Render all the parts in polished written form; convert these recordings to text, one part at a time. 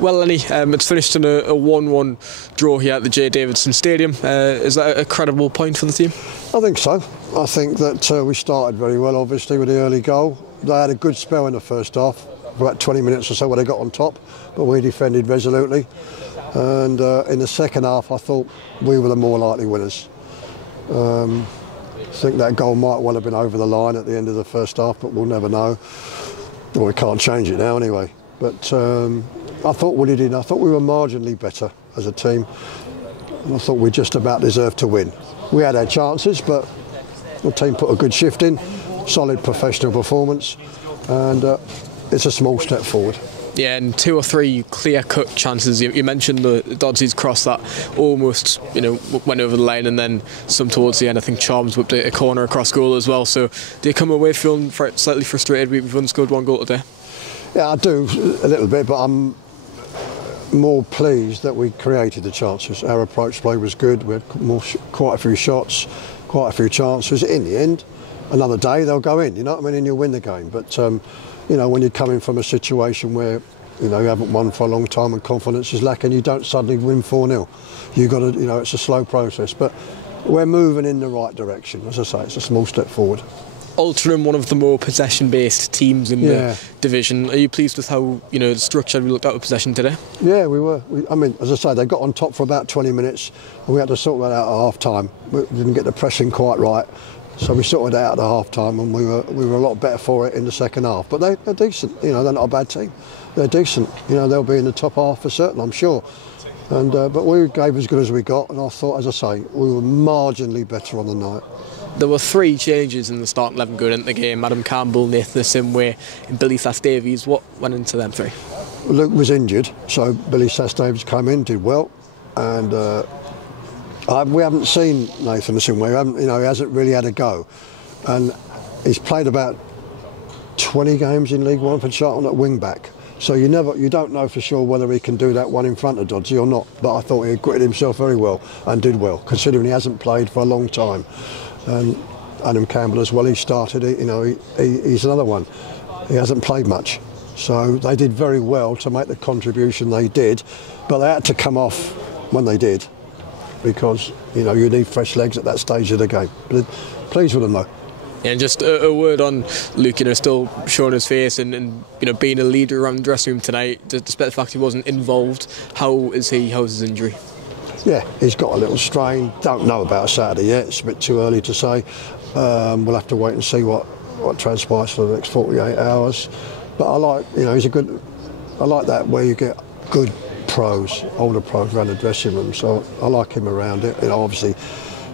Well, Lennie, it's finished in a 1-1 draw here at the J. Davidson Stadium. Is that a credible point for the team? I think so. I think that we started very well, obviously, with the early goal. They had a good spell in the first half, about 20 minutes or so where they got on top, but we defended resolutely. And in the second half, I thought we were the more likely winners. I think that goal might well have been over the line at the end of the first half, but we'll never know. Well, we can't change it now anyway. But I thought we did. I thought we were marginally better as a team. And I thought we just about deserved to win. We had our chances, but the team put a good shift in, solid professional performance, and it's a small step forward. Yeah, and 2 or 3 clear-cut chances. You mentioned the Dodsy's cross that almost, went over the line, and then some towards the end. I think Charms whipped a corner across goal as well. So do you come away feeling slightly frustrated? We've only scored 1 goal today. Yeah, I do a little bit, but I'm more pleased that we created the chances. Our approach play was good. We had quite a few shots, quite a few chances. In the end, another day they'll go in. You know what I mean? And you'll win the game. But when you're coming from a situation where you haven't won for a long time and confidence is lacking, you don't suddenly win 4-0. You've got to, it's a slow process. But we're moving in the right direction. As I say, it's a small step forward. Altrincham, one of the more possession-based teams in the division. Are you pleased with how structured we looked at with possession today? Yeah, we were. As I say, they got on top for about 20 minutes, and we had to sort that out at half-time. We didn't get the pressing quite right, so we sorted it out at half-time, and we were a lot better for it in the second half. But they're decent. They're not a bad team. They're decent. They'll be in the top half for certain, I'm sure. And but we gave as good as we got, and I thought, as I say, we were marginally better on the night. There were 3 changes in the starting 11 going into the game. Adam Campbell, Nathan Simway and Billy Sass-Davies. What went into them 3? Luke was injured, so Billy Sass-Davies came in, did well. And we haven't seen Nathan Simway. He hasn't really had a go. And he's played about 20 games in League One for Charlton at wing-back. So you don't know for sure whether he can do that one in front of Dodsey or not. But I thought he acquitted himself very well and did well, considering he hasn't played for a long time. And Adam Campbell as well, he started it, he's another one. He hasn't played much. So they did very well to make the contribution they did, but they had to come off when they did because, you need fresh legs at that stage of the game. But pleased with them though. Yeah, and just a word on Luke, still showing his face and being a leader around the dressing room tonight, despite the fact he wasn't involved. How is he? How's his injury? Yeah, he's got a little strain. Don't know about Saturday yet. It's a bit too early to say. We'll have to wait and see what transpires for the next 48 hours. But I like, I like that where you get good pros, older pros around the dressing room. So I like him around it. Obviously,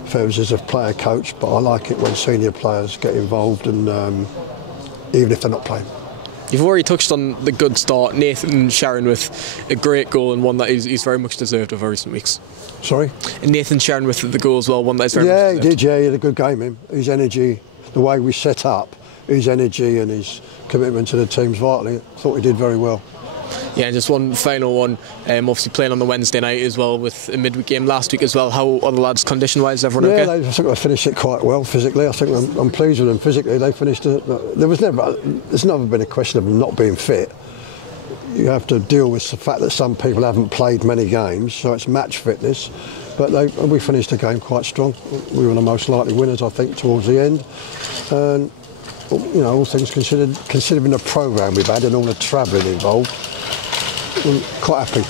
Fevs is a player coach, but I like it when senior players get involved, and even if they're not playing. You've already touched on the good start. Nathan Sharon with a great goal and one that he's very much deserved over recent weeks. Sorry? And Nathan Sharon with the goal as well, one that is very much deserved. Yeah, he did, he had a good game, His energy, the way we set up, his energy and his commitment to the team's vitally. I thought he did very well. Yeah, and just one final one, obviously playing on the Wednesday night as well with a midweek game last week as well. How are the lads condition-wise? Everyone okay? I think they finished it quite well physically. I think I'm pleased with them physically. They finished it. There's never been a question of them not being fit. You have to deal with the fact that some people haven't played many games, so it's match fitness. But we finished the game quite strong. We were the most likely winners, I think, towards the end. And all things considered, considering the programme we've had and all the travelling involved, I'm quite happy.